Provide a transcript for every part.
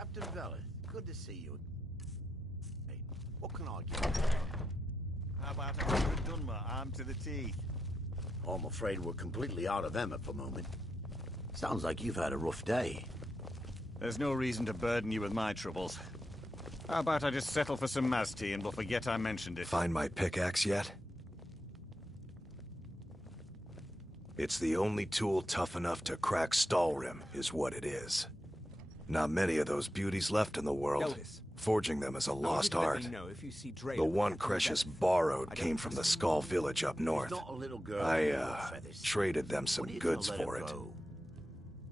Captain Velas, good to see you. Hey, what can I get? How about 100 Dunmer armed to the teeth? Oh, I'm afraid we're completely out of them at the moment. Sounds like you've had a rough day. There's no reason to burden you with my troubles. How about I just settle for some Maz tea and we'll forget I mentioned it? Find my pickaxe yet? It's the only tool tough enough to crack Skyrim, is what it is. Not many of those beauties left in the world. Notice. Forging them is a lost art. The one Cresius borrowed came from the Skull village up north. I traded them some goods for it.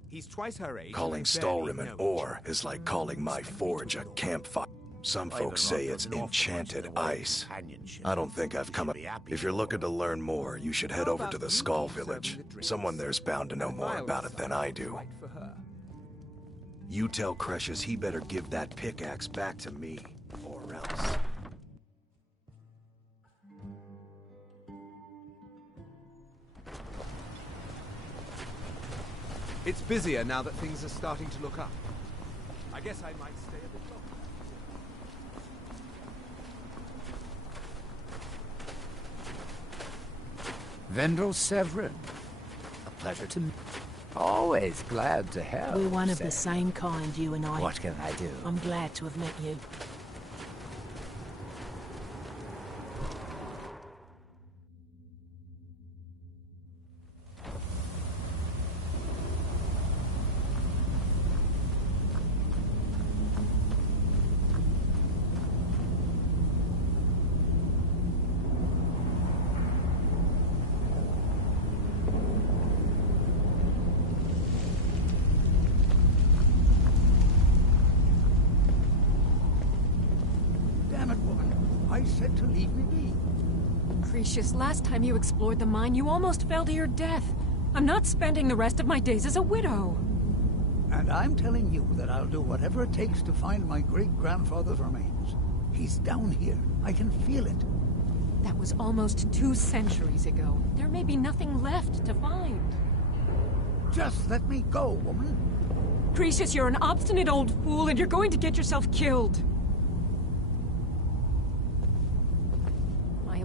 He's twice her age. Calling Skyrim an ore is like calling my forge a campfire. Some folks say it's enchanted ice. I don't think I've come up. If you're looking to learn more, you should head over to the Skull village. Someone there's bound to know more about it than I do. You tell Cresius he better give that pickaxe back to me, or else. It's busier now that things are starting to look up. I guess I might stay a bit longer. Vendel Severin. A pleasure to meet. Always glad to help. We're one of the same kind, you and I. What can I do? I'm glad to have met you. I said to leave me be. Cresius, last time you explored the mine, you almost fell to your death. I'm not spending the rest of my days as a widow. And I'm telling you that I'll do whatever it takes to find my great-grandfather's remains. He's down here. I can feel it. That was almost 2 centuries ago. There may be nothing left to find. Just let me go, woman. Cresius, you're an obstinate old fool, and you're going to get yourself killed.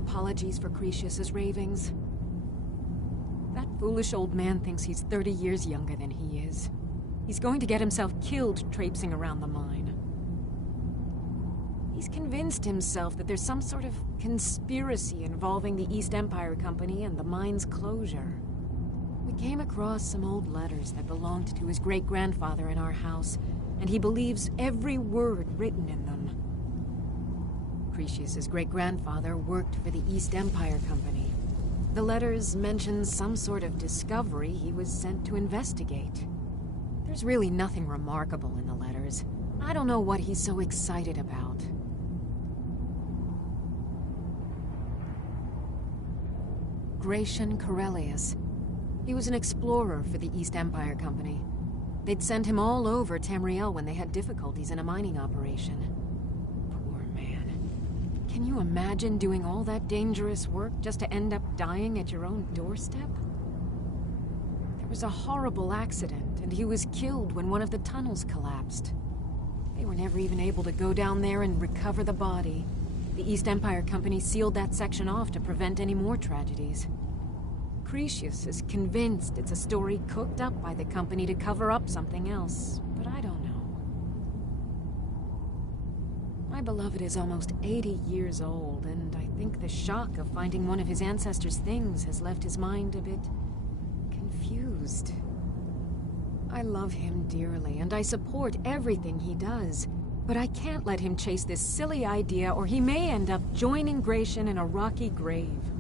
Apologies for Cresius's ravings. That foolish old man thinks he's 30 years younger than he is. He's going to get himself killed traipsing around the mine. He's convinced himself that there's some sort of conspiracy involving the East Empire Company and the mine's closure. We came across some old letters that belonged to his great-grandfather in our house, and he believes every word written in them. Cresius's great-grandfather worked for the East Empire Company. The letters mention some sort of discovery he was sent to investigate. There's really nothing remarkable in the letters. I don't know what he's so excited about. Gratian Corellius. He was an explorer for the East Empire Company. They'd send him all over Tamriel when they had difficulties in a mining operation. Can you imagine doing all that dangerous work just to end up dying at your own doorstep? There was a horrible accident, and he was killed when one of the tunnels collapsed. They were never even able to go down there and recover the body. The East Empire Company sealed that section off to prevent any more tragedies. Cresius is convinced it's a story cooked up by the company to cover up something else, but I don't know. My beloved is almost 80 years old, and I think the shock of finding one of his ancestors' things has left his mind a bit confused. I love him dearly, and I support everything he does, but I can't let him chase this silly idea, or he may end up joining Gratian in a rocky grave.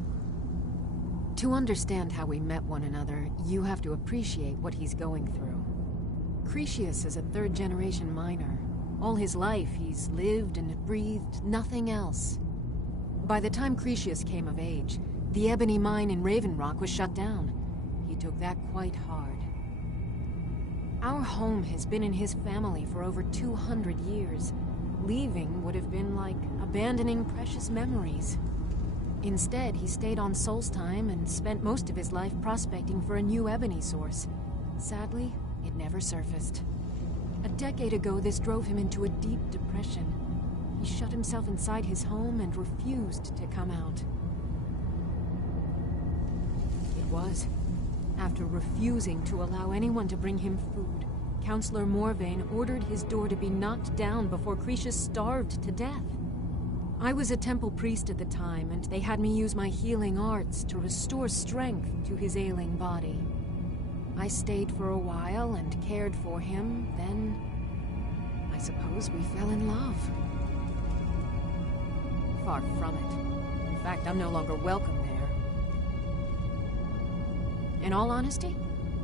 To understand how we met one another, you have to appreciate what he's going through. Cresius is a third-generation miner. All his life, he's lived and breathed nothing else. By the time Cresius came of age, the ebony mine in Raven Rock was shut down. He took that quite hard. Our home has been in his family for over 200 years. Leaving would have been like abandoning precious memories. Instead, he stayed on Solstheim and spent most of his life prospecting for a new ebony source. Sadly, it never surfaced. A decade ago, this drove him into a deep depression. He shut himself inside his home and refused to come out. It was after refusing to allow anyone to bring him food, Counselor Morvain ordered his door to be knocked down before Cretius starved to death. I was a temple priest at the time, and they had me use my healing arts to restore strength to his ailing body. I stayed for a while and cared for him, then I suppose we fell in love. Far from it. In fact, I'm no longer welcome there. In all honesty,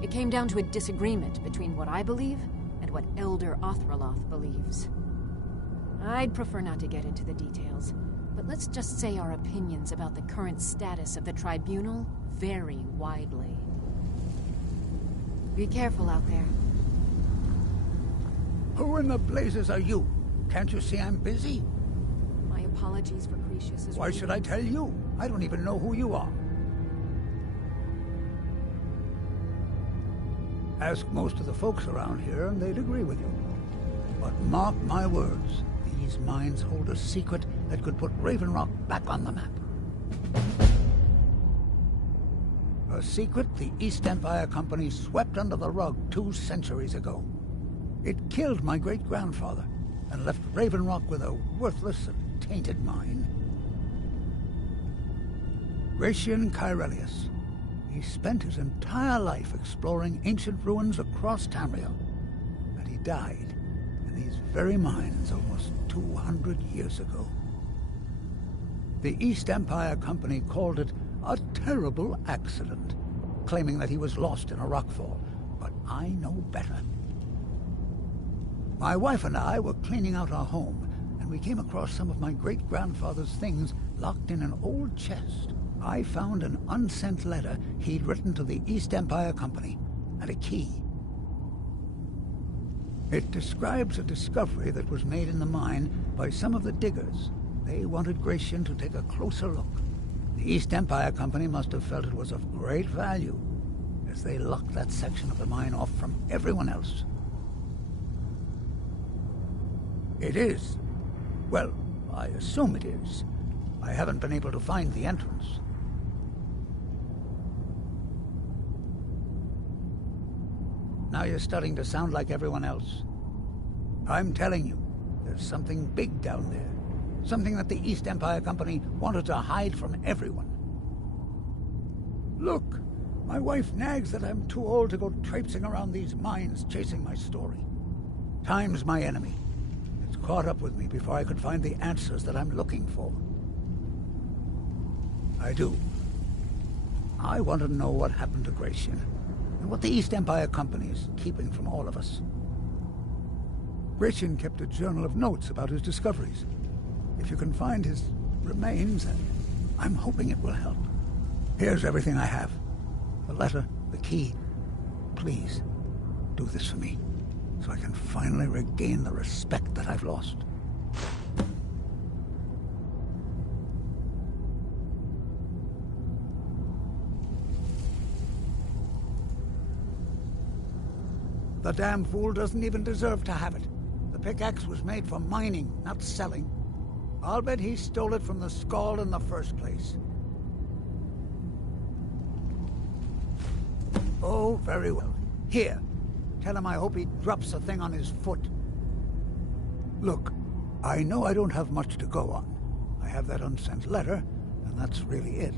it came down to a disagreement between what I believe and what Elder Othraloth believes. I'd prefer not to get into the details, but let's just say our opinions about the current status of the tribunal vary widely. Be careful out there. Who in the blazes are you? Can't you see I'm busy? My apologies for Cretius's... Why should I tell you? I don't even know who you are. Ask most of the folks around here and they'd agree with you. But mark my words, these mines hold a secret that could put Raven Rock back on the map. A secret the East Empire Company swept under the rug 2 centuries ago. It killed my great-grandfather and left Raven Rock with a worthless and tainted mine. Gratian Kyrelius. He spent his entire life exploring ancient ruins across Tamriel, and he died in these very mines almost 200 years ago. The East Empire Company called it a terrible accident, claiming that he was lost in a rockfall, but I know better. My wife and I were cleaning out our home, and we came across some of my great-grandfather's things locked in an old chest. I found an unsent letter he'd written to the East Empire Company, and a key. It describes a discovery that was made in the mine by some of the diggers. They wanted Gratian to take a closer look. The East Empire Company must have felt it was of great value, as they locked that section of the mine off from everyone else. It is. Well, I assume it is. I haven't been able to find the entrance. Now you're starting to sound like everyone else. I'm telling you, there's something big down there. Something that the East Empire Company wanted to hide from everyone. Look, my wife nags that I'm too old to go traipsing around these mines chasing my story. Time's my enemy. It's caught up with me before I could find the answers that I'm looking for. I do. I want to know what happened to Gratian, and what the East Empire Company is keeping from all of us. Gratian kept a journal of notes about his discoveries. If you can find his remains, I'm hoping it will help. Here's everything I have. The letter, the key. Please, do this for me, so I can finally regain the respect that I've lost. The damn fool doesn't even deserve to have it. The pickaxe was made for mining, not selling. I'll bet he stole it from the Skald in the first place. Oh, very well. Here. Tell him I hope he drops the thing on his foot. Look, I know I don't have much to go on. I have that unsent letter, and that's really it.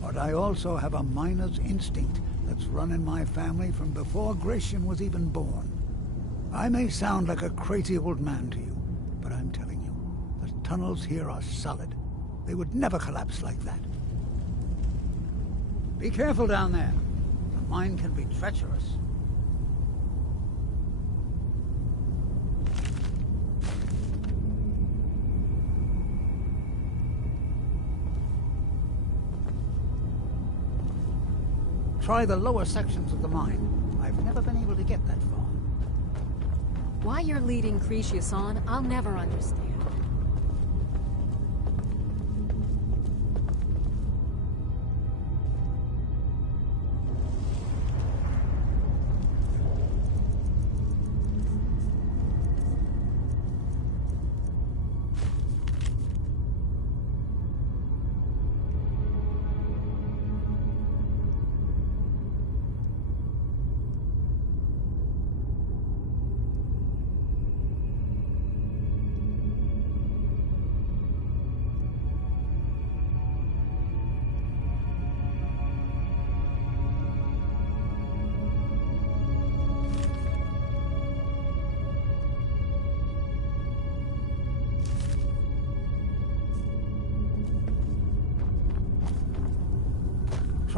But I also have a miner's instinct that's run in my family from before Gratian was even born. I may sound like a crazy old man to you, but I'm telling you, the tunnels here are solid. They would never collapse like that. Be careful down there. The mine can be treacherous. Try the lower sections of the mine. I've never been able to get that far. Why you're leading Cretius on, I'll never understand.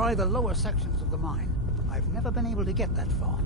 try the lower sections of the mine. I've never been able to get that far.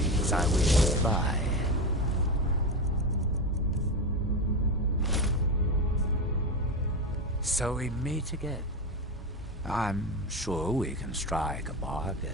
things I wish to try. So we meet again. I'm sure we can strike a bargain.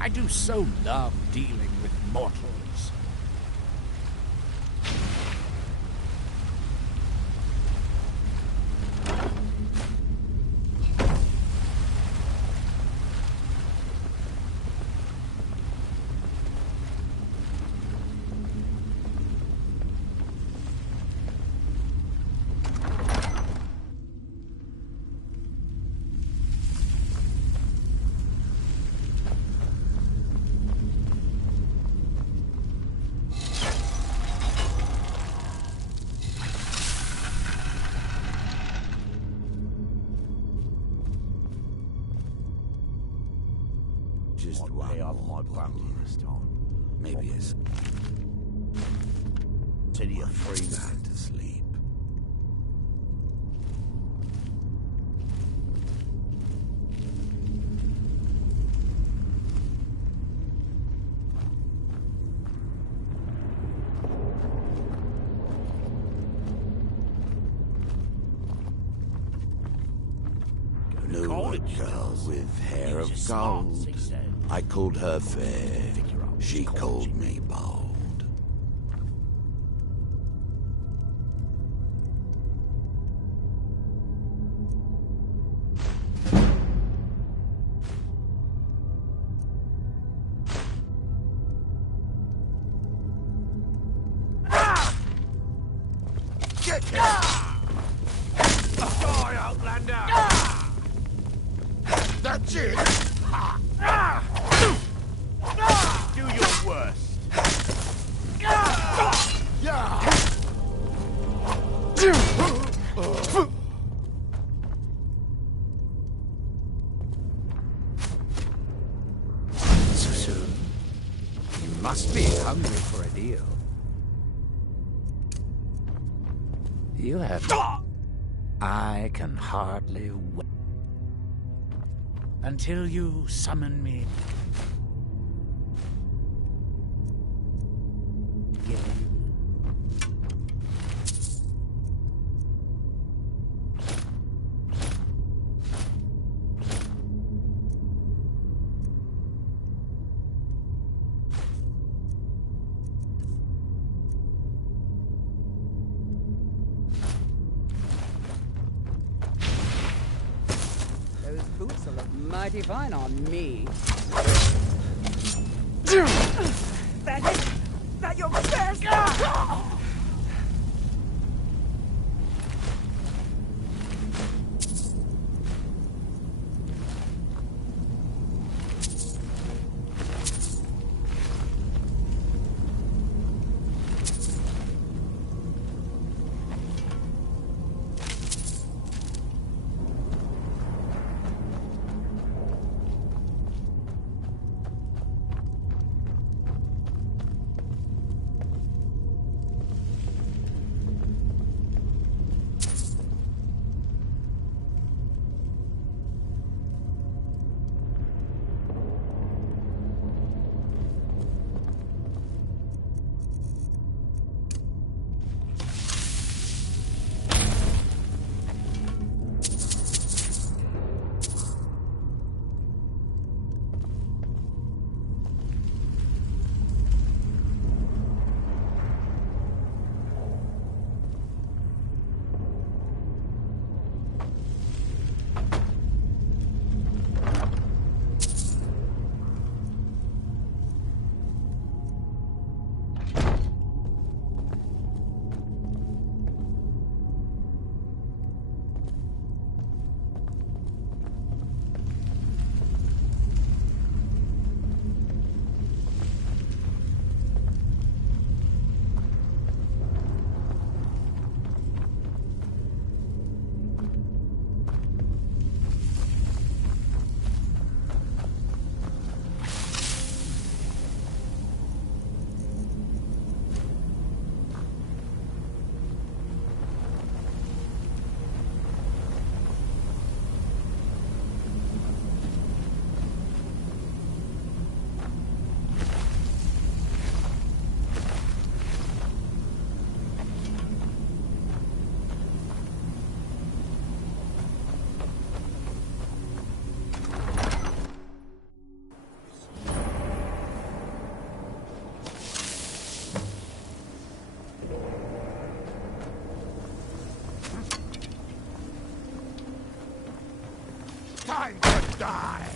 I do so love dealing with mortals. Just one more bottle. Maybe it's city a free man to sleep. Nordic girl with hair of gold. I called her fair. She called me bold. Get him! Die, Outlander! That's it! Do your worst! So soon? You must be hungry for a deal. You have... I can hardly wait until you summon me. Those boots will look mighty fine on me. That your best! time to die!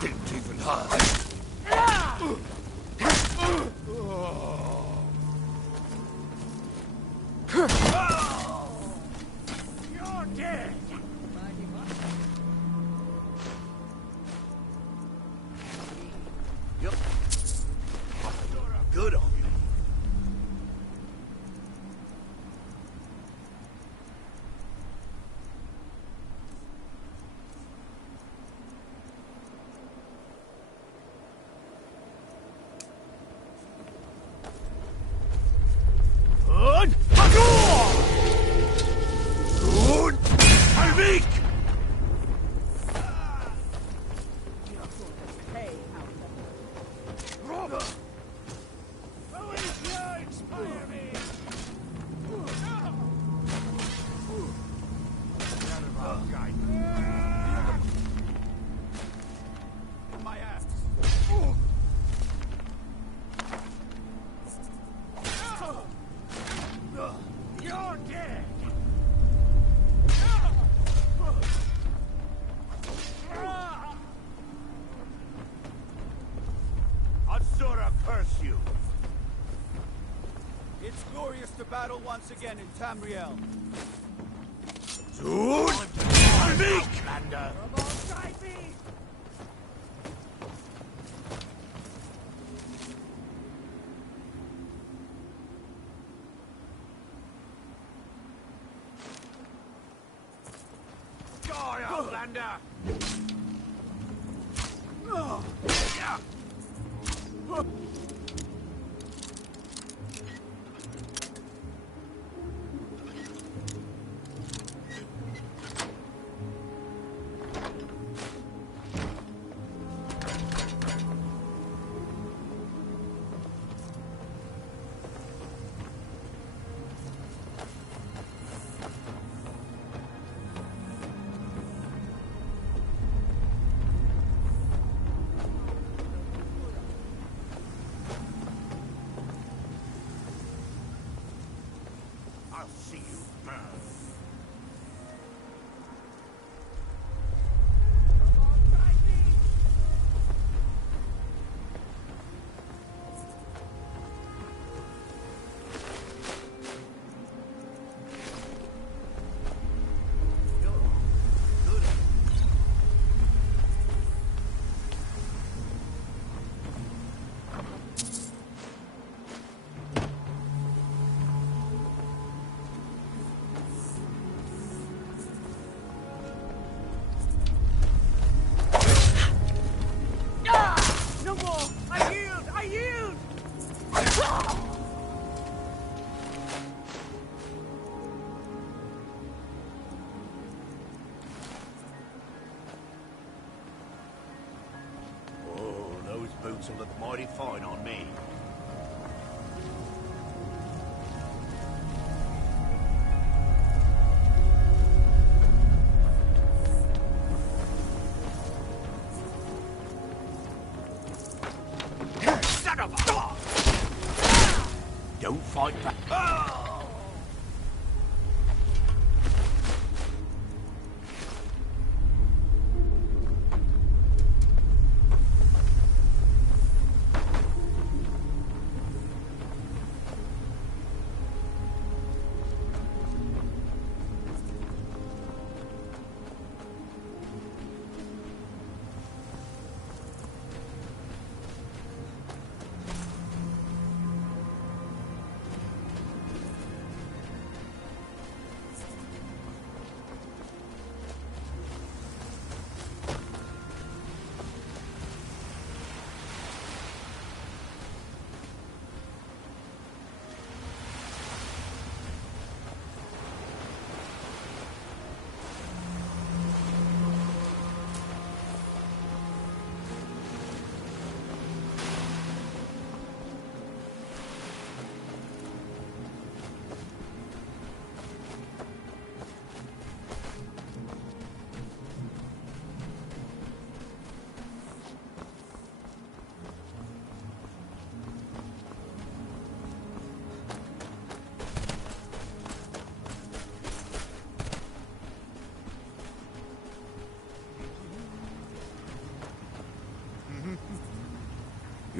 Didn't even hurt. You're dead! Yep. Good on you. Good! Good! Alvik! You're dead! Azura curse you! It's glorious to battle once again in Tamriel. Zud! Alvik! Die, Outlander! I'll see you burn. No more! I yield! I yield! Oh, those boots will look mighty fine on me. Son of a... Don't fight back.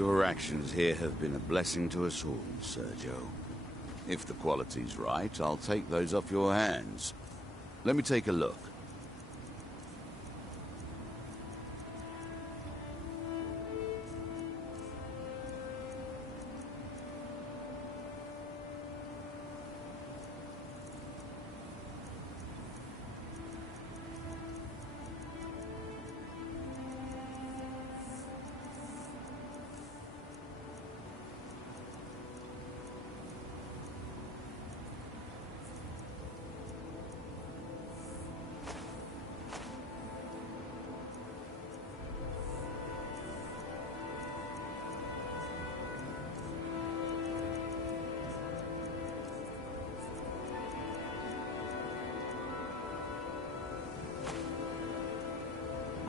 Your actions here have been a blessing to us all, Sergio. If the quality's right, I'll take those off your hands. Let me take a look.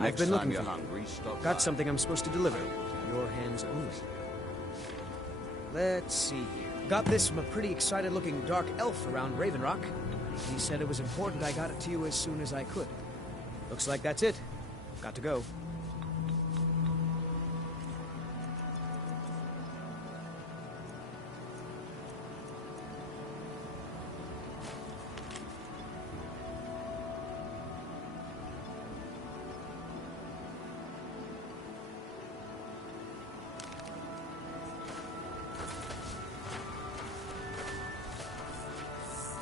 I've been looking for you. Hungry, Got something I'm supposed to deliver. Your hands only. Let's see here. Got this from a pretty excited-looking dark elf around Raven Rock. He said it was important I got it to you as soon as I could. Looks like that's it. Got to go.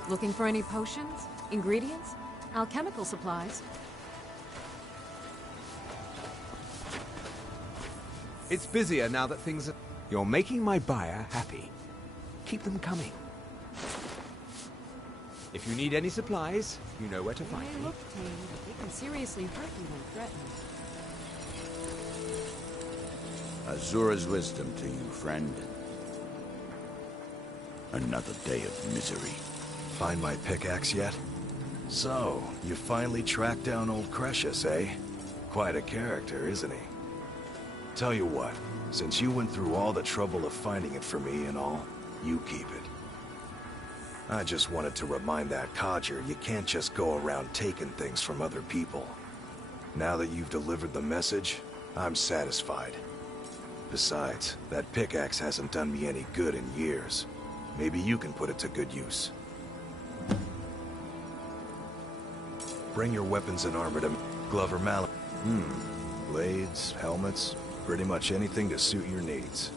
Looking for any potions? Ingredients? Alchemical supplies? It's busier now that things are... You're making my buyer happy. Keep them coming. If you need any supplies, you know where to find They me. look tame, but they can seriously hurt you when threatened. Azura's wisdom to you, friend. Another day of misery. Find my pickaxe yet? So, you finally tracked down old Cretius, eh? Quite a character, isn't he? Tell you what, since you went through all the trouble of finding it for me and all, you keep it. I just wanted to remind that codger you can't just go around taking things from other people. Now that you've delivered the message, I'm satisfied. Besides, that pickaxe hasn't done me any good in years. Maybe you can put it to good use. Bring your weapons and armor to Glover Mallet. Blades, helmets, pretty much anything to suit your needs.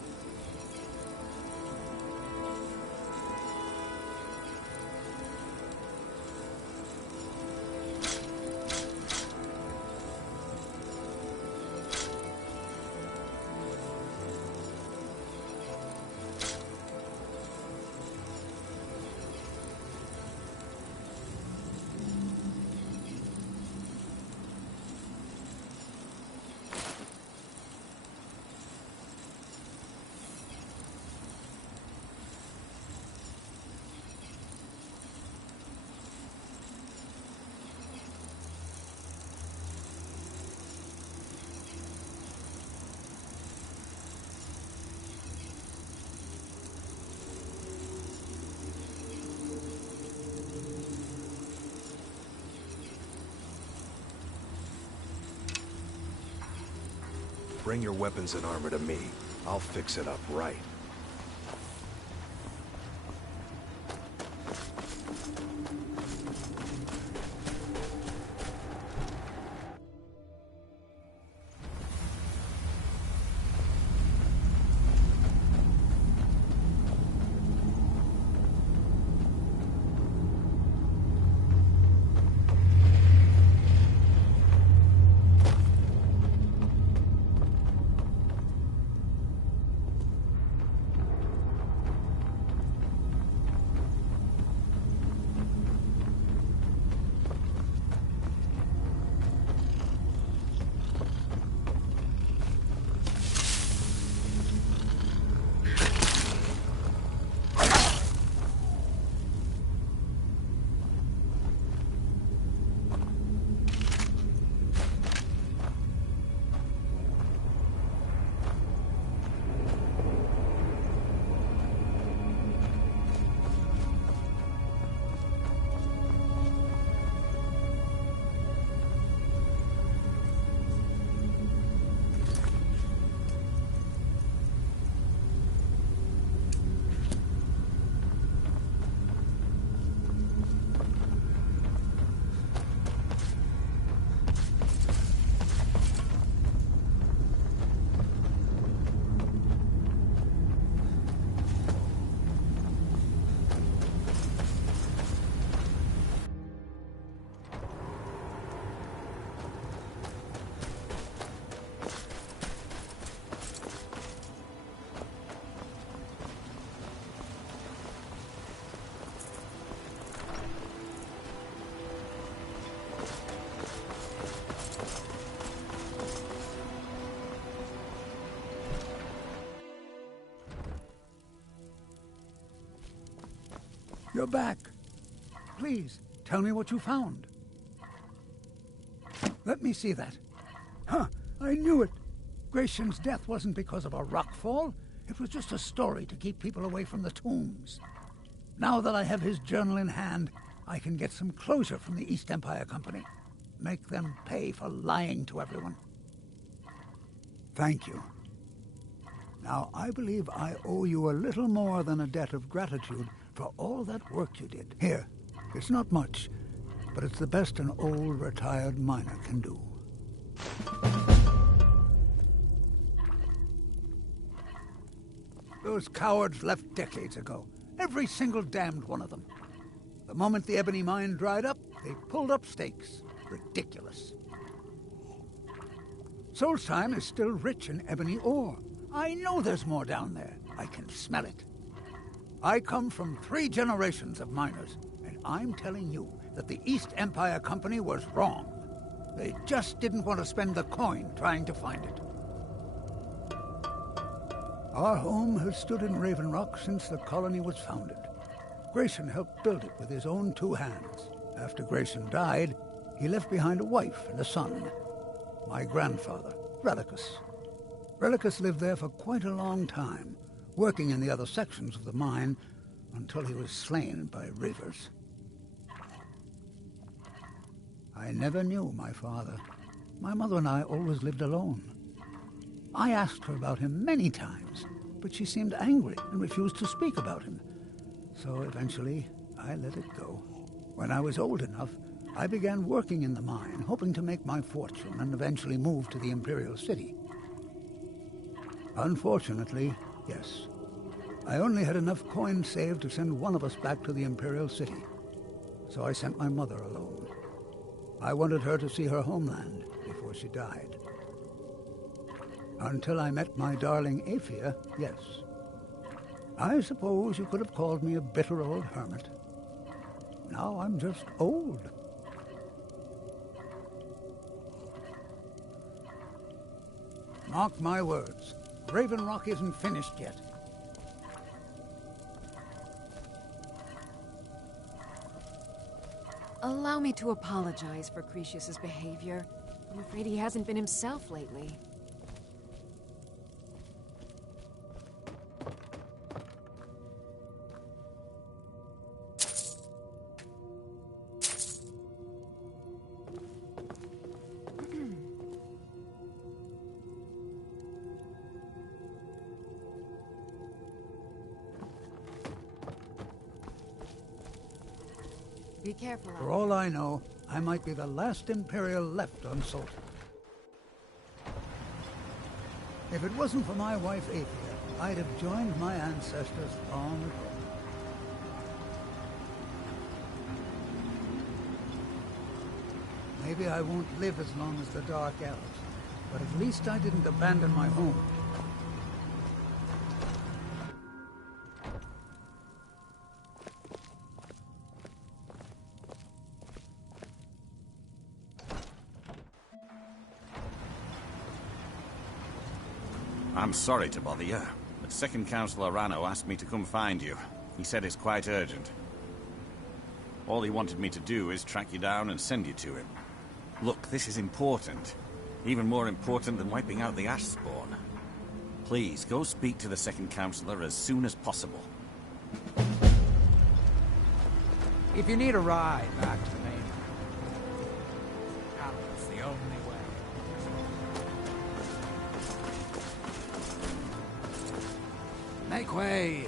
Bring your weapons and armor to me. I'll fix it up right. You're back. Please, tell me what you found. Let me see that. Huh, I knew it. Gratian's death wasn't because of a rockfall. It was just a story to keep people away from the tombs. Now that I have his journal in hand, I can get some closure from the East Empire Company. Make them pay for lying to everyone. Thank you. Now, I believe I owe you a little more than a debt of gratitude for all that work you did. Here, it's not much, but it's the best an old retired miner can do. Those cowards left decades ago. Every single damned one of them. The moment the ebony mine dried up, they pulled up stakes. Ridiculous. Solstheim is still rich in ebony ore. I know there's more down there. I can smell it. I come from 3 generations of miners, and I'm telling you that the East Empire Company was wrong. They just didn't want to spend the coin trying to find it. Our home has stood in Raven Rock since the colony was founded. Grayson helped build it with his own 2 hands. After Grayson died, he left behind a wife and a son. My grandfather, Relicus. Relicus lived there for quite a long time, working in the other sections of the mine until he was slain by Reavers. I never knew my father. My mother and I always lived alone. I asked her about him many times, but she seemed angry and refused to speak about him. So eventually, I let it go. When I was old enough, I began working in the mine, hoping to make my fortune and eventually move to the Imperial City. Unfortunately, yes. I only had enough coins saved to send one of us back to the Imperial City. So I sent my mother alone. I wanted her to see her homeland before she died. Until I met my darling Aphia, yes. I suppose you could have called me a bitter old hermit. Now I'm just old. Mark my words, Raven Rock isn't finished yet. Allow me to apologize for Cretius's behavior. I'm afraid he hasn't been himself lately. Be careful. For all I know, I might be the last Imperial left unsalted. If it wasn't for my wife Aphia, I'd have joined my ancestors long ago. Maybe I won't live as long as the Dark Elves, but at least I didn't abandon my home. I'm sorry to bother you, but Second Councillor Rano asked me to come find you. He said it's quite urgent. All he wanted me to do is track you down and send you to him. Look, this is important. Even more important than wiping out the Ash Spawn. Please, go speak to the Second Councillor as soon as possible. If you need a ride back to the main, it's the only way. Make way!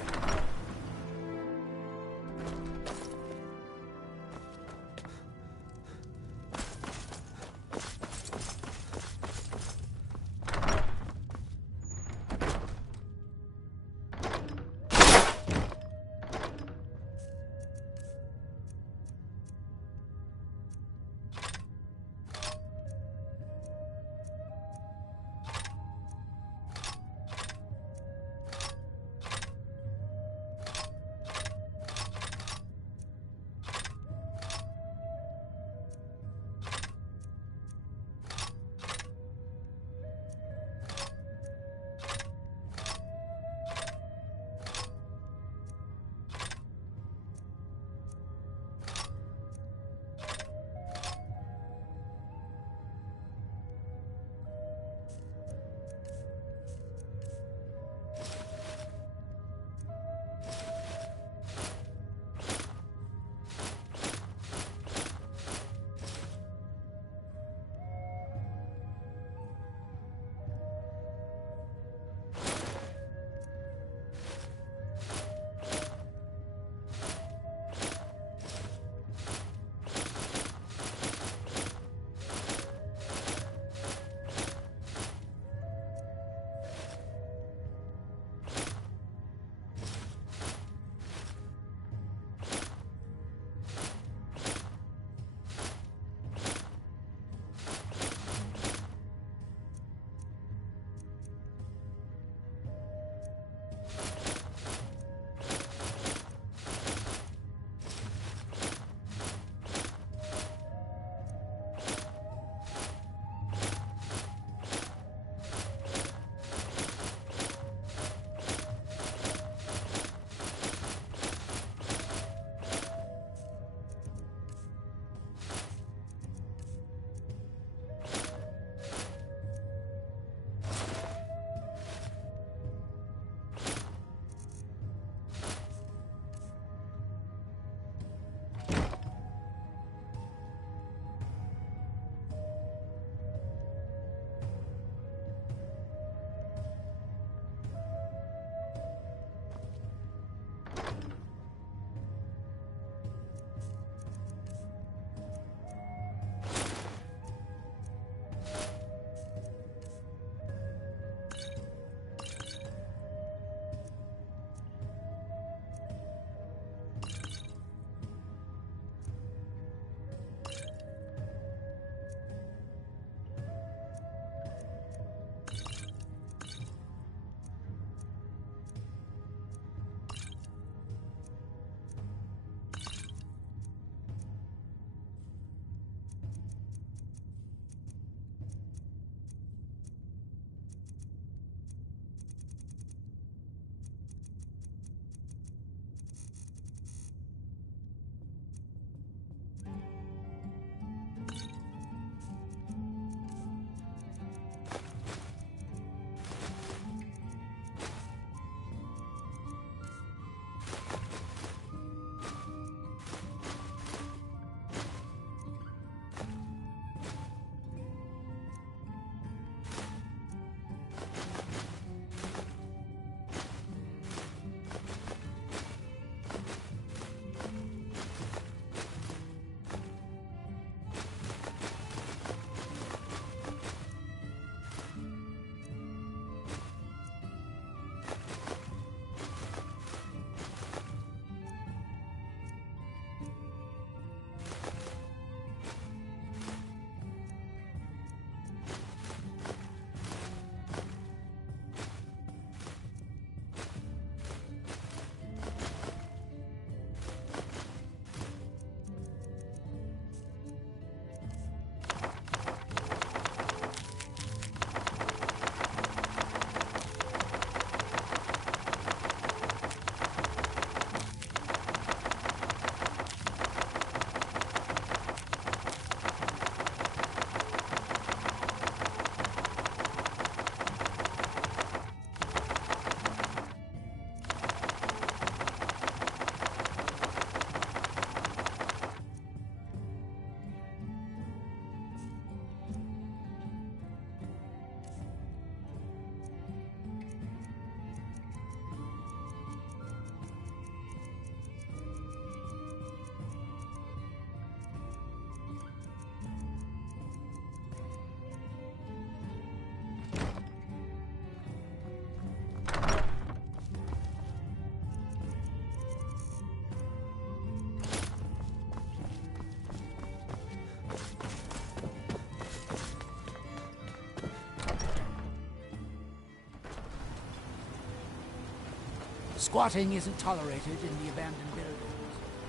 Squatting isn't tolerated in the abandoned buildings.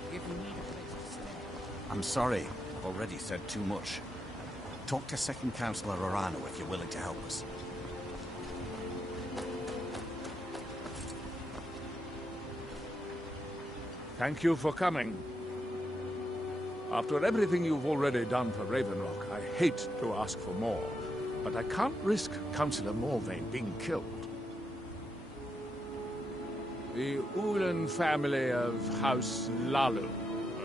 If you need a place to stay... I'm sorry. I've already said too much. Talk to Second Councillor Arano if you're willing to help us. Thank you for coming. After everything you've already done for Ravenrock, I hate to ask for more, but I can't risk Councillor Morvain being killed. The Ulan family of House Lalu,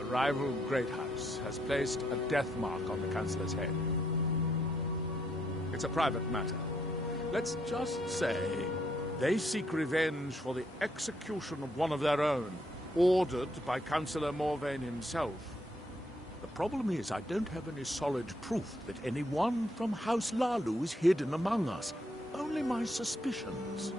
a rival great house, has placed a death mark on the Councillor's head. It's a private matter. Let's just say they seek revenge for the execution of one of their own, ordered by Councillor Morvain himself. The problem is, I don't have any solid proof that anyone from House Lalu is hidden among us. Only my suspicions.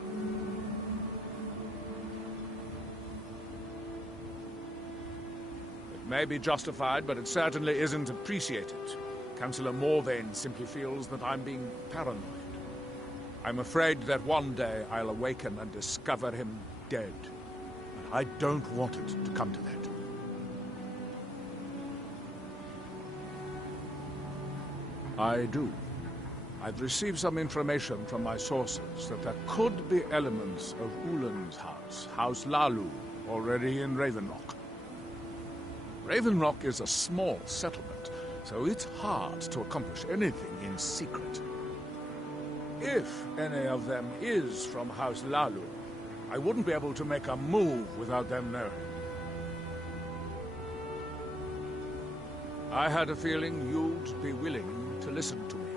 It may be justified, but it certainly isn't appreciated. Councillor Morvain simply feels that I'm being paranoid. I'm afraid that one day I'll awaken and discover him dead. And I don't want it to come to that. I do. I've received some information from my sources that there could be elements of Ulan's house, House Lalu, already in Ravenrock. Ravenrock is a small settlement, so it's hard to accomplish anything in secret. If any of them is from House Lalu, I wouldn't be able to make a move without them knowing. I had a feeling you'd be willing to listen to me.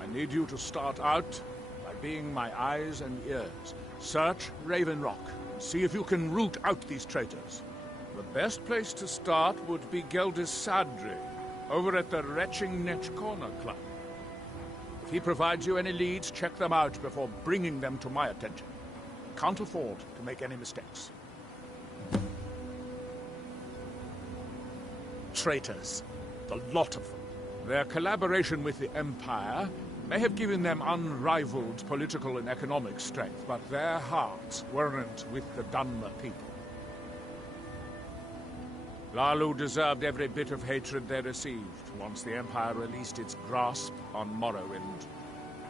I need you to start out by being my eyes and ears. Search Ravenrock, see if you can root out these traitors. The best place to start would be Geldis Sadri, over at the Retching Netch Corner Club. If he provides you any leads, check them out before bringing them to my attention. Can't afford to make any mistakes. Traitors. The lot of them. Their collaboration with the Empire may have given them unrivaled political and economic strength, but their hearts weren't with the Dunmer people. Lalu deserved every bit of hatred they received once the Empire released its grasp on Morrowind.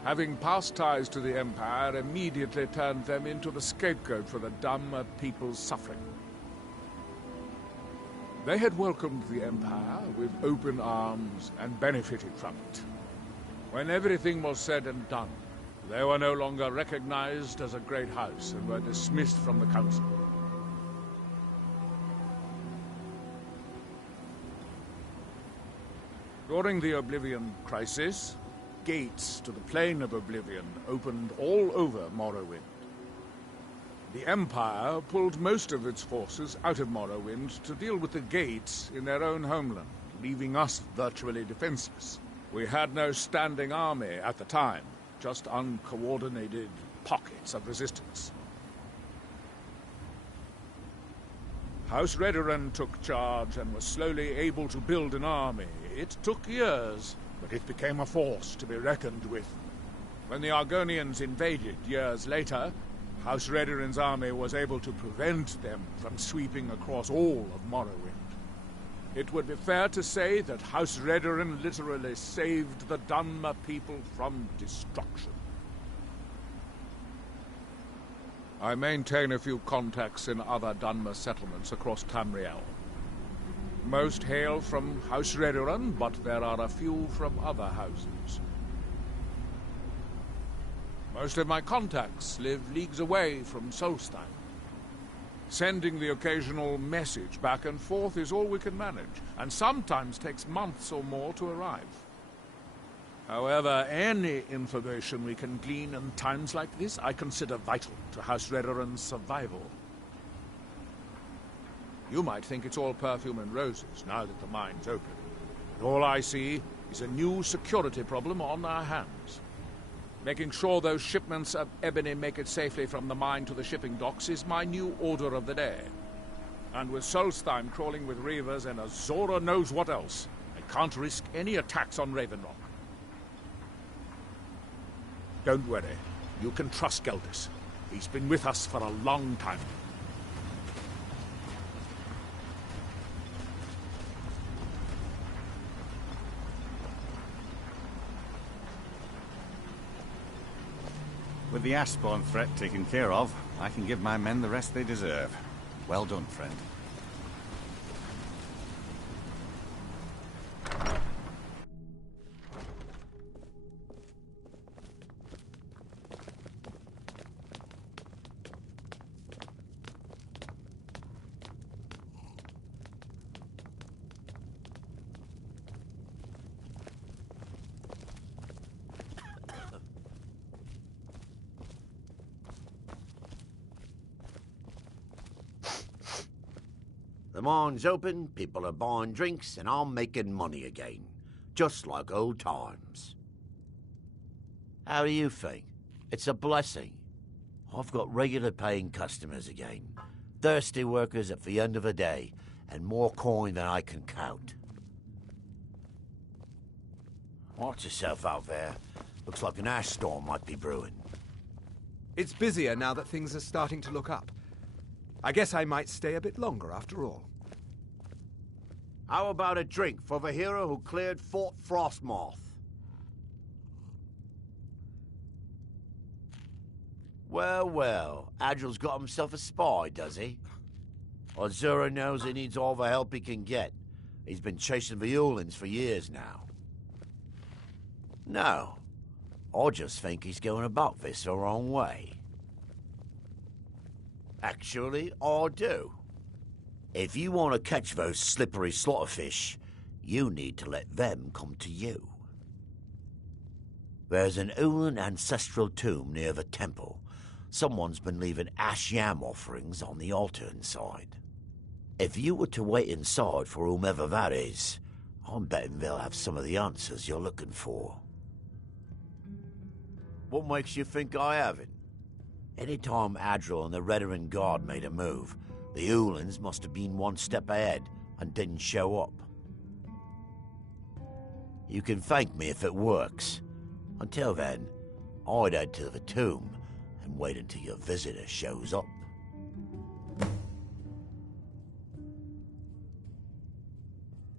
Having past ties to the Empire immediately turned them into the scapegoat for the Dunmer people's suffering. They had welcomed the Empire with open arms and benefited from it. When everything was said and done, they were no longer recognized as a great house and were dismissed from the council. During the Oblivion Crisis, gates to the Plane of Oblivion opened all over Morrowind. The Empire pulled most of its forces out of Morrowind to deal with the gates in their own homeland, leaving us virtually defenseless. We had no standing army at the time, just uncoordinated pockets of resistance. House Redoran took charge and was slowly able to build an army. It took years, but it became a force to be reckoned with. When the Argonians invaded years later, House Redoran's army was able to prevent them from sweeping across all of Morrowind. It would be fair to say that House Redoran literally saved the Dunmer people from destruction. I maintain a few contacts in other Dunmer settlements across Tamriel. Most hail from House Redoran, but there are a few from other houses. Most of my contacts live leagues away from Solstheim. Sending the occasional message back and forth is all we can manage, and sometimes takes months or more to arrive. However, any information we can glean in times like this I consider vital to House Redoran's survival. You might think it's all perfume and roses now that the mine's open. But all I see is a new security problem on our hands. Making sure those shipments of ebony make it safely from the mine to the shipping docks is my new order of the day. And with Solstheim crawling with reavers and Azora knows what else, I can't risk any attacks on Ravenrock. Don't worry. You can trust Geldis. He's been with us for a long time. With the Ashbourne threat taken care of, I can give my men the rest they deserve. Well done, friend. The mine's open, people are buying drinks, and I'm making money again. Just like old times. How do you think? It's a blessing. I've got regular paying customers again. Thirsty workers at the end of the day, and more coin than I can count. Watch yourself out there. Looks like an ash storm might be brewing. It's busier now that things are starting to look up. I guess I might stay a bit longer after all. How about a drink for the hero who cleared Fort Frostmoth? Well, well, Adril's got himself a spy, does he? Azura knows he needs all the help he can get. He's been chasing the Ulins for years now. No, I just think he's going about this the wrong way. Actually, I do. If you want to catch those slippery slaughterfish, you need to let them come to you. There's an Ulin ancestral tomb near the temple. Someone's been leaving ash yam offerings on the altar inside. If you were to wait inside for whomever that is, I'm betting they'll have some of the answers you're looking for. What makes you think I haven't? Anytime Adril and the Redarin Guard made a move, the Ulins must have been one step ahead and didn't show up. You can thank me if it works. Until then, I'd head to the tomb and wait until your visitor shows up.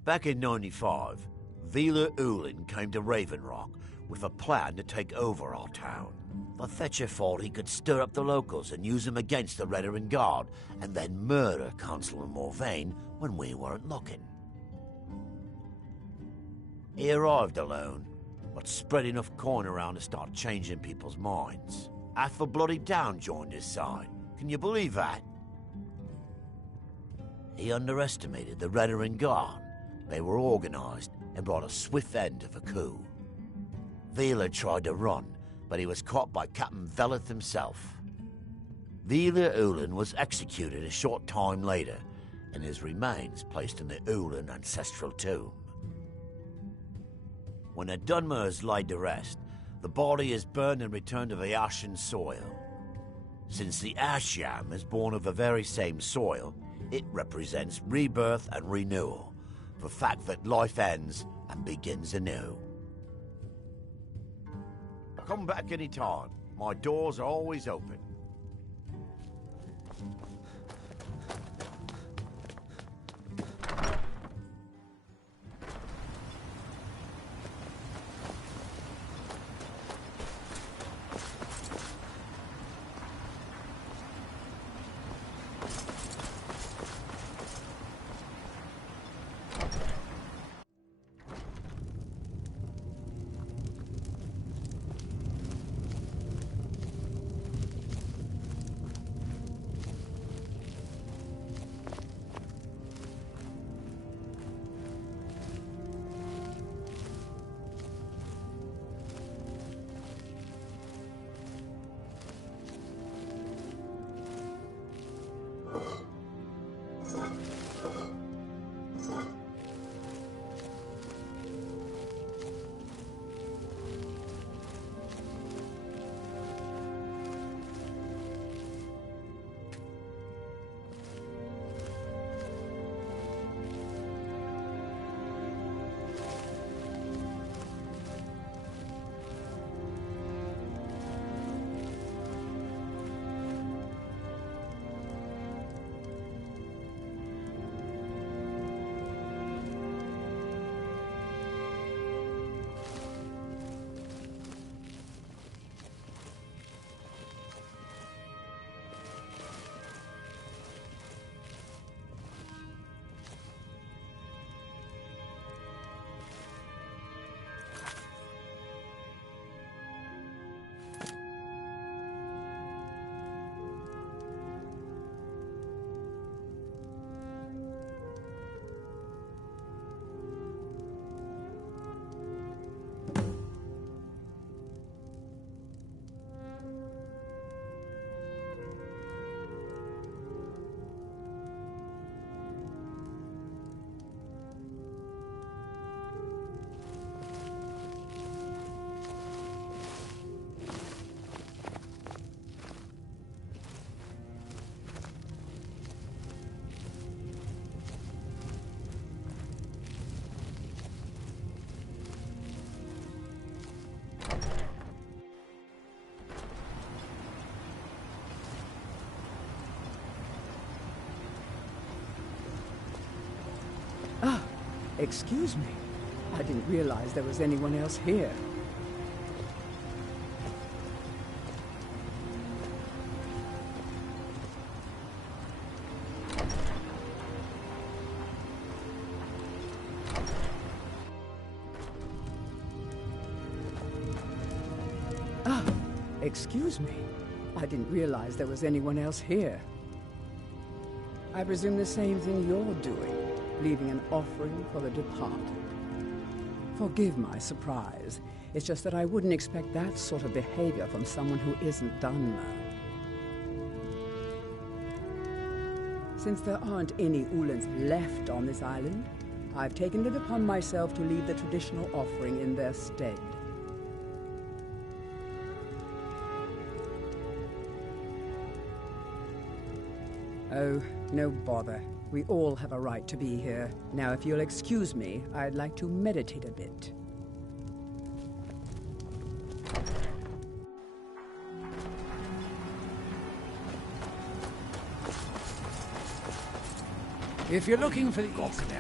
Back in 95, Vila Ulin came to Raven Rock with a plan to take over our town. The Fetcher thought he could stir up the locals and use them against the Redarin Guard, and then murder Consular Morvain when we weren't looking. He arrived alone, but spread enough coin around to start changing people's minds. Half the bloody town joined his side. Can you believe that? He underestimated the Redarin Guard. They were organized and brought a swift end to the coup. Vila tried to run, but he was caught by Captain Veleth himself. Vila Ulin was executed a short time later, and his remains placed in the Ulin ancestral tomb. When the Dunmer is laid to rest, the body is burned and returned to the ashen soil. Since the ash yam is born of the very same soil, it represents rebirth and renewal, the fact that life ends and begins anew. Come back any time. My doors are always open. Excuse me. I didn't realize there was anyone else here. Ah, excuse me. I didn't realize there was anyone else here. I presume the same thing you're doing, leaving an offering for the departed. Forgive my surprise. It's just that I wouldn't expect that sort of behavior from someone who isn't Dunmer. Since there aren't any Ulans left on this island, I've taken it upon myself to leave the traditional offering in their stead. Oh, no bother. We all have a right to be here. Now, if you'll excuse me, I'd like to meditate a bit. If you're looking for the... Can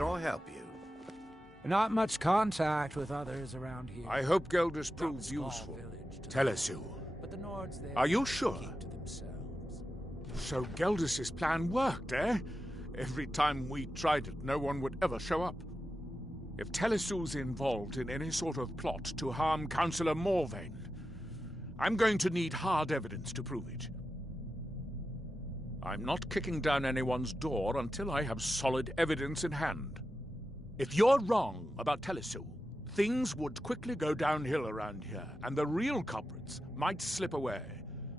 I help you? Not much contact with others around here. I hope Gelders proves useful. Telesu. But the Nords there Are you sure? keep to themselves. So Gelders' plan worked, eh? Every time we tried it, no one would ever show up. If Telesu's involved in any sort of plot to harm Councillor Morvain, I'm going to need hard evidence to prove it. I'm not kicking down anyone's door until I have solid evidence in hand. If you're wrong about Telesu, things would quickly go downhill around here, and the real culprits might slip away.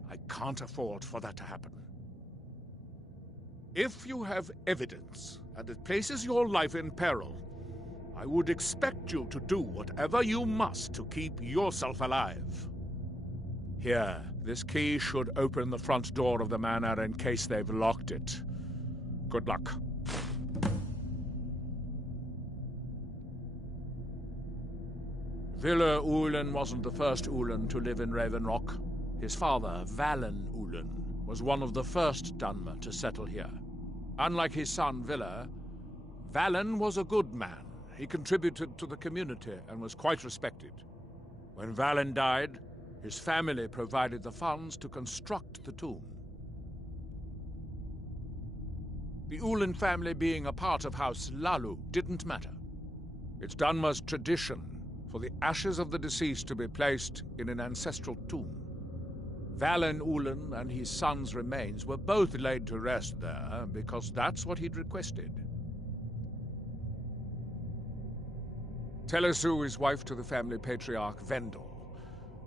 I can't afford for that to happen. If you have evidence, and it places your life in peril, I would expect you to do whatever you must to keep yourself alive. Here, this key should open the front door of the manor in case they've locked it. Good luck. Villa Ulen wasn't the first Ulen to live in Raven Rock. His father, Valen Ulen, was one of the first Dunmer to settle here. Unlike his son, Villa, Valen was a good man. He contributed to the community and was quite respected. When Valen died, his family provided the funds to construct the tomb. The Ulen family being a part of House Lalu didn't matter. It's Dunmer's tradition for the ashes of the deceased to be placed in an ancestral tomb. Valen Ulen and his son's remains were both laid to rest there because that's what he'd requested. Telesu is wife to the family patriarch Vendel.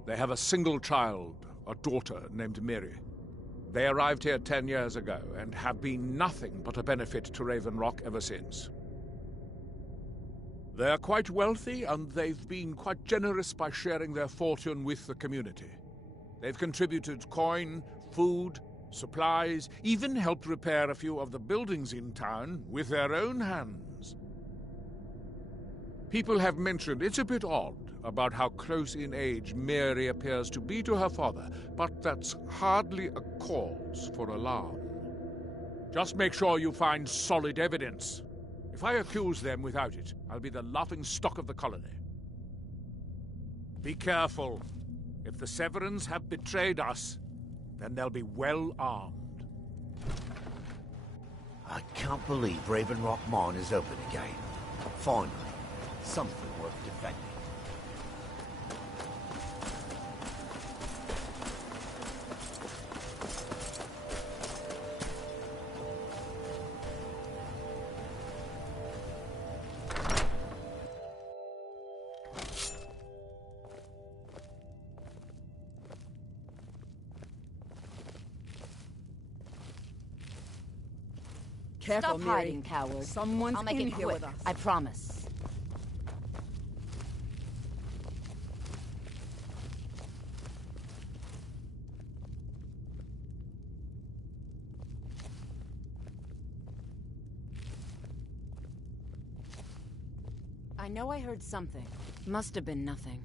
They have a single child, a daughter named Miri. They arrived here 10 years ago and have been nothing but a benefit to Raven Rock ever since. They are quite wealthy, and they've been quite generous by sharing their fortune with the community. They've contributed coin, food, supplies, even helped repair a few of the buildings in town with their own hands. People have mentioned it's a bit odd about how close in age Mary appears to be to her father, but that's hardly a cause for alarm. Just make sure you find solid evidence. If I accuse them without it, I'll be the laughing stock of the colony. Be careful. If the Severans have betrayed us, then they'll be well armed. I can't believe Raven Rock Mine is open again. Finally, something worth defending. Careful, Stop Miri. hiding, coward. Someone's I'll make in it here quick, with us. I promise. I know I heard something. Must have been nothing.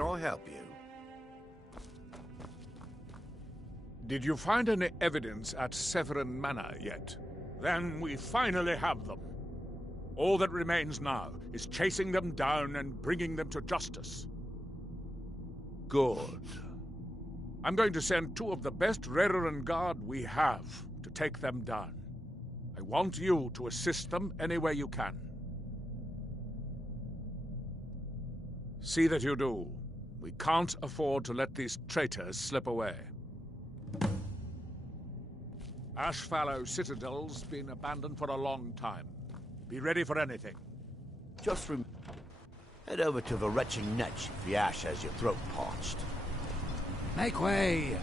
Can I help you? Did you find any evidence at Severin Manor yet? Then we finally have them. All that remains now is chasing them down and bringing them to justice. Good. I'm going to send 2 of the best Redoran Guard we have to take them down. I want you to assist them any way you can. See that you do. We can't afford to let these traitors slip away. Ashfallow Citadel's been abandoned for a long time. Be ready for anything. Just head over to the retching Netch if the ash has your throat parched. Make way!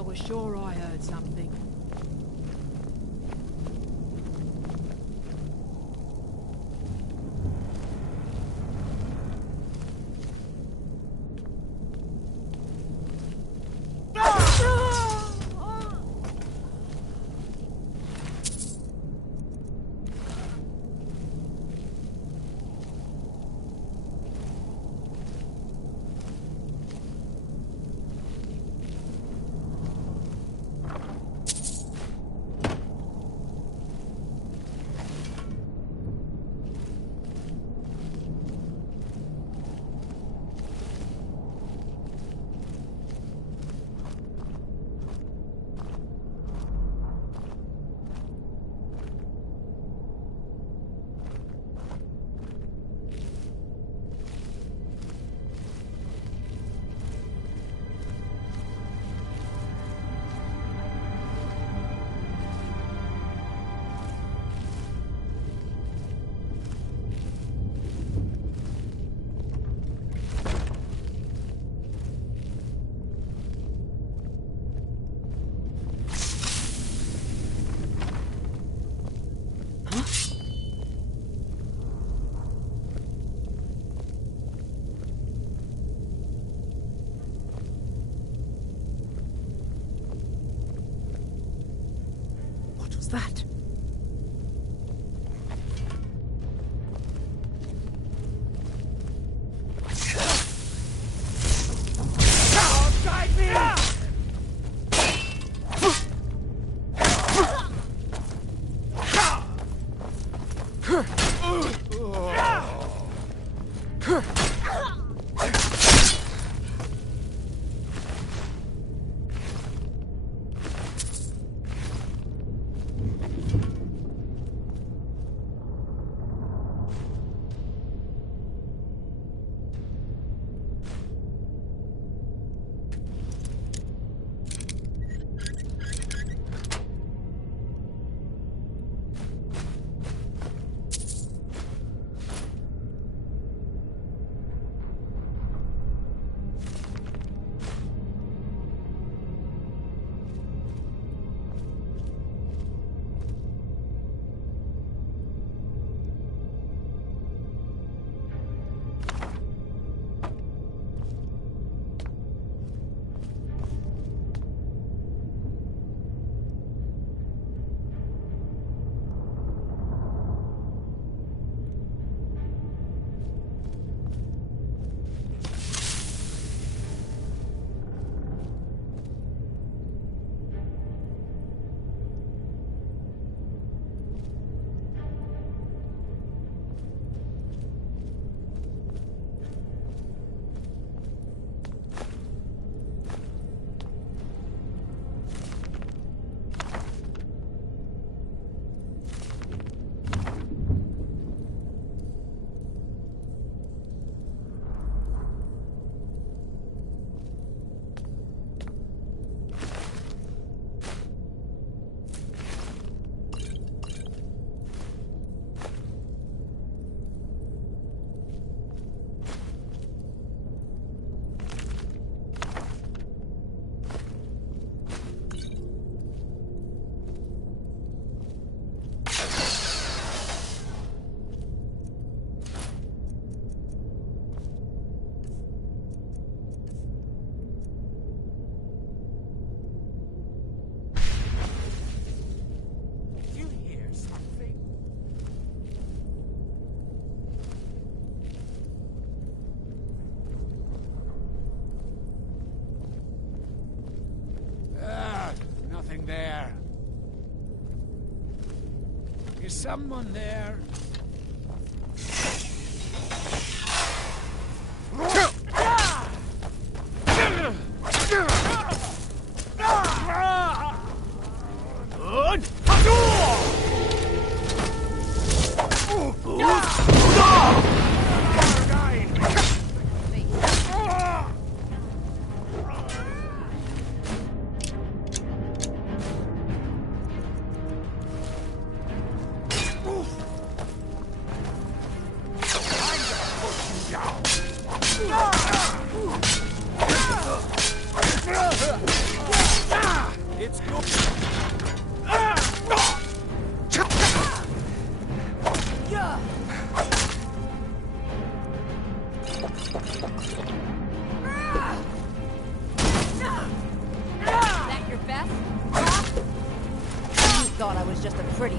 I was sure I heard something. that? Guide me! There. Is someone there? Thought I was just a pretty...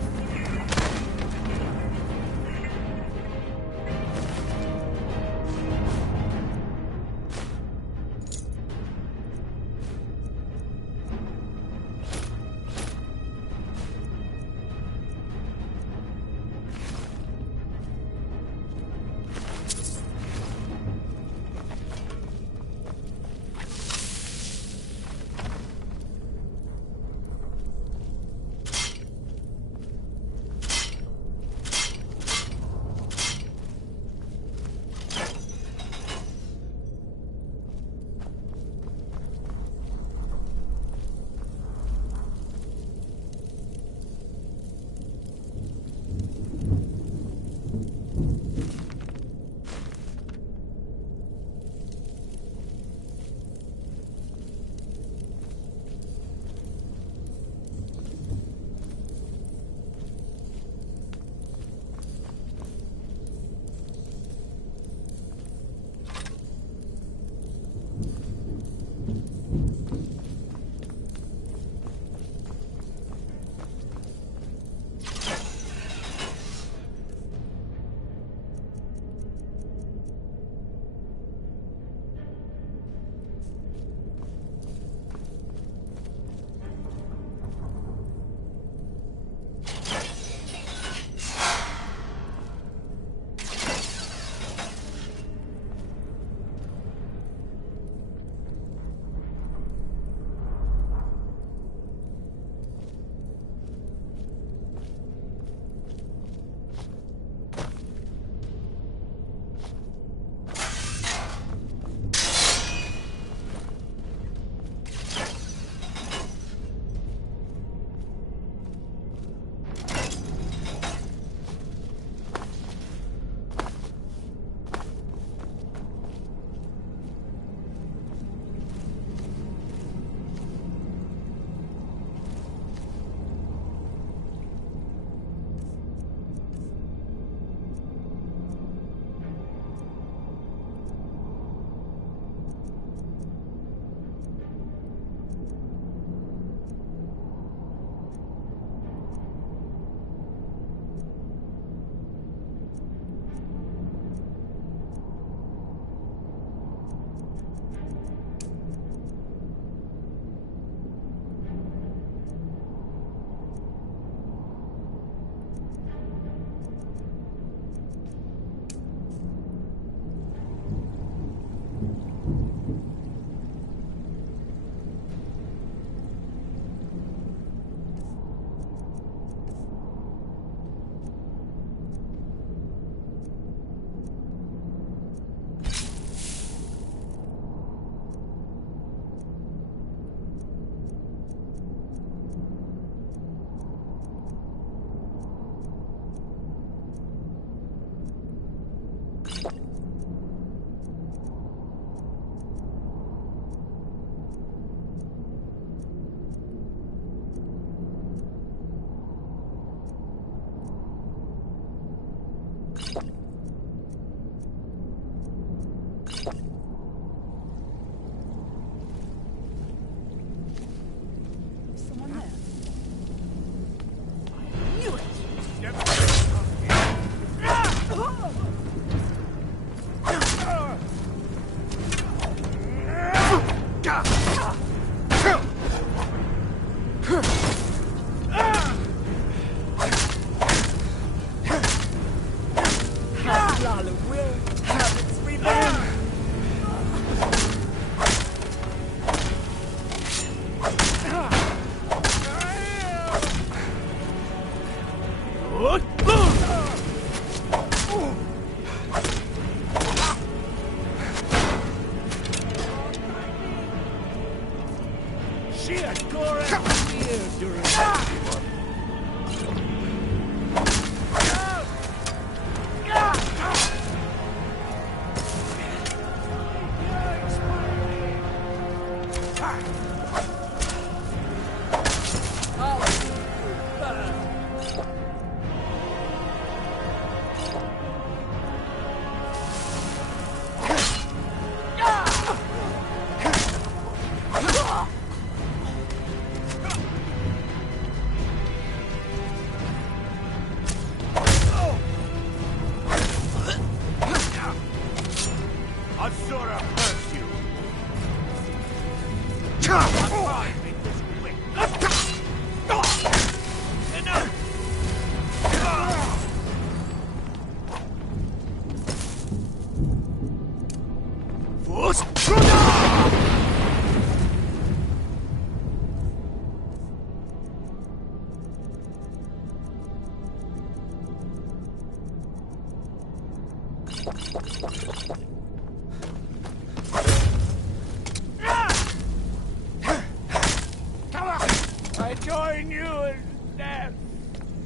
I join you in death,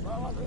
Father.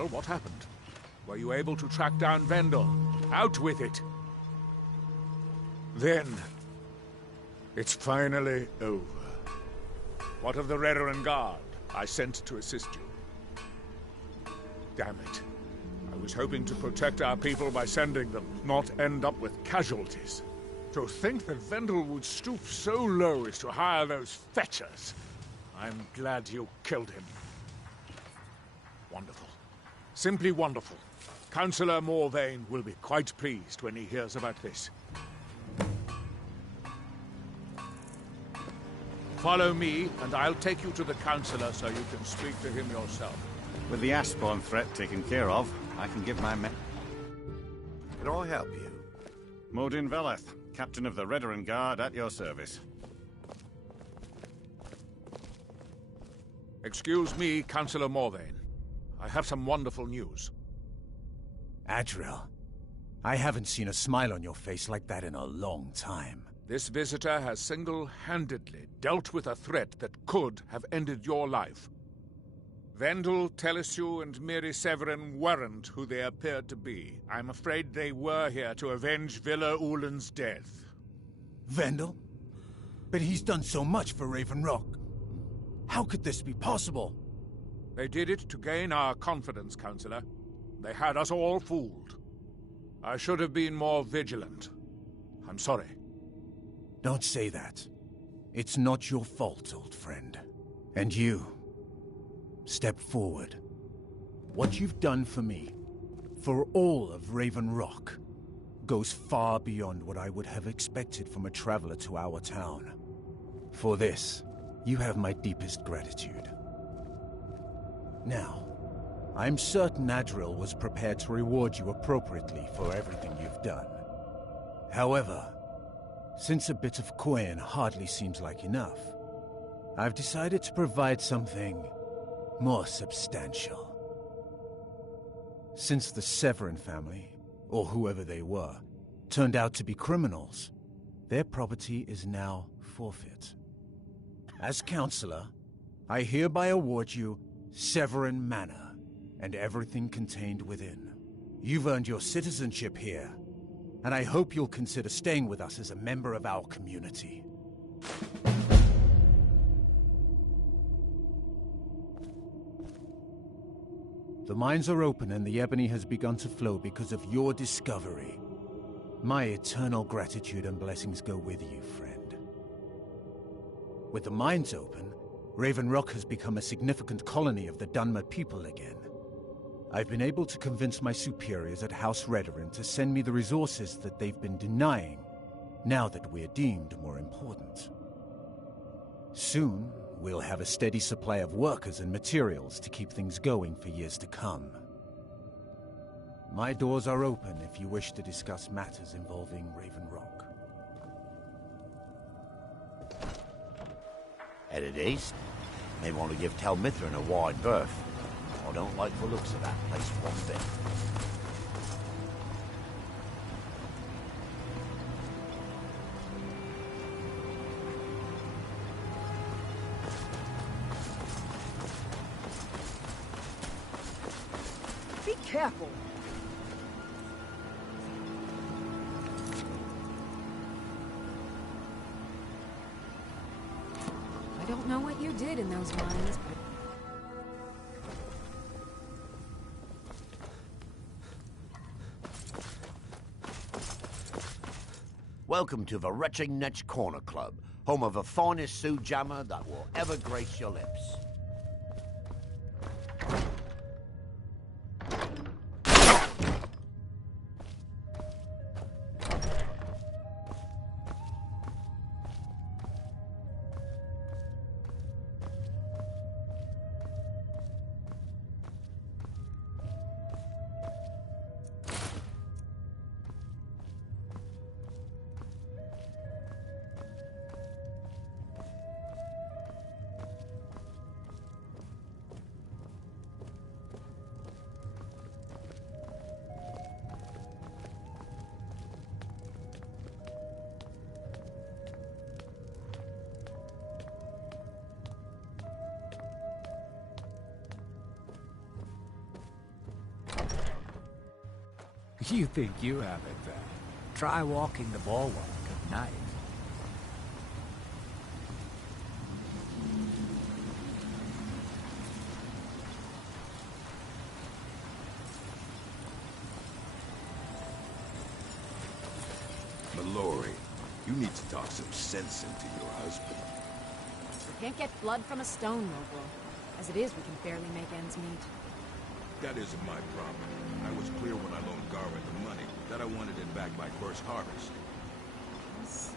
Well, what happened? Were you able to track down Vendel? Out with it! Then, it's finally over. What of the Redoran Guard I sent to assist you? Damn it. I was hoping to protect our people by sending them, not end up with casualties. To think that Vendel would stoop so low as to hire those fetchers. I'm glad you killed him. Wonderful. Simply wonderful. Councillor Morvain will be quite pleased when he hears about this. Follow me, and I'll take you to the Councillor so you can speak to him yourself. With the Ashbourne threat taken care of, I can give my men. Can I help you? Modin Veleth, Captain of the Redoran Guard, at your service. Excuse me, Councillor Morvain. I have some wonderful news. Adriel, I haven't seen a smile on your face like that in a long time. This visitor has single-handedly dealt with a threat that could have ended your life. Vendel, Telesue, and Miri Severin weren't who they appeared to be. I'm afraid they were here to avenge Villa Ulen's death. Vendel? But he's done so much for Raven Rock. How could this be possible? They did it to gain our confidence, Councillor. They had us all fooled. I should have been more vigilant. I'm sorry. Don't say that. It's not your fault, old friend. And you, step forward. What you've done for me, for all of Raven Rock, goes far beyond what I would have expected from a traveler to our town. For this, you have my deepest gratitude. Now, I'm certain Adriel was prepared to reward you appropriately for everything you've done. However, since a bit of coin hardly seems like enough, I've decided to provide something more substantial. Since the Severin family, or whoever they were, turned out to be criminals, their property is now forfeit. As Counselor, I hereby award you Severin Manor and everything contained within. You've earned your citizenship here, and I hope you'll consider staying with us as a member of our community. The mines are open and the ebony has begun to flow because of your discovery. My eternal gratitude and blessings go with you, friend. With the mines open, Raven Rock has become a significant colony of the Dunmer people again. I've been able to convince my superiors at House Redoran to send me the resources that they've been denying, now that we're deemed more important. Soon, we'll have a steady supply of workers and materials to keep things going for years to come. My doors are open if you wish to discuss matters involving Raven Rock. Headed east? May want to give Tel Mithrin a wide berth. I don't like the looks of that place one bit. Be careful. I don't know what you did in those mines, but... Welcome to the Retching Netch Corner Club, home of the finest Sioux jammer that will ever grace your lips. You think you have it bad. Try walking the bulwark at night. Mallory, you need to talk some sense into your husband. We can't get blood from a stone, Noble. As it is, we can barely make ends meet. That isn't my problem. I was clear when I loaned Garvin the money that I wanted it back by first harvest. Yes.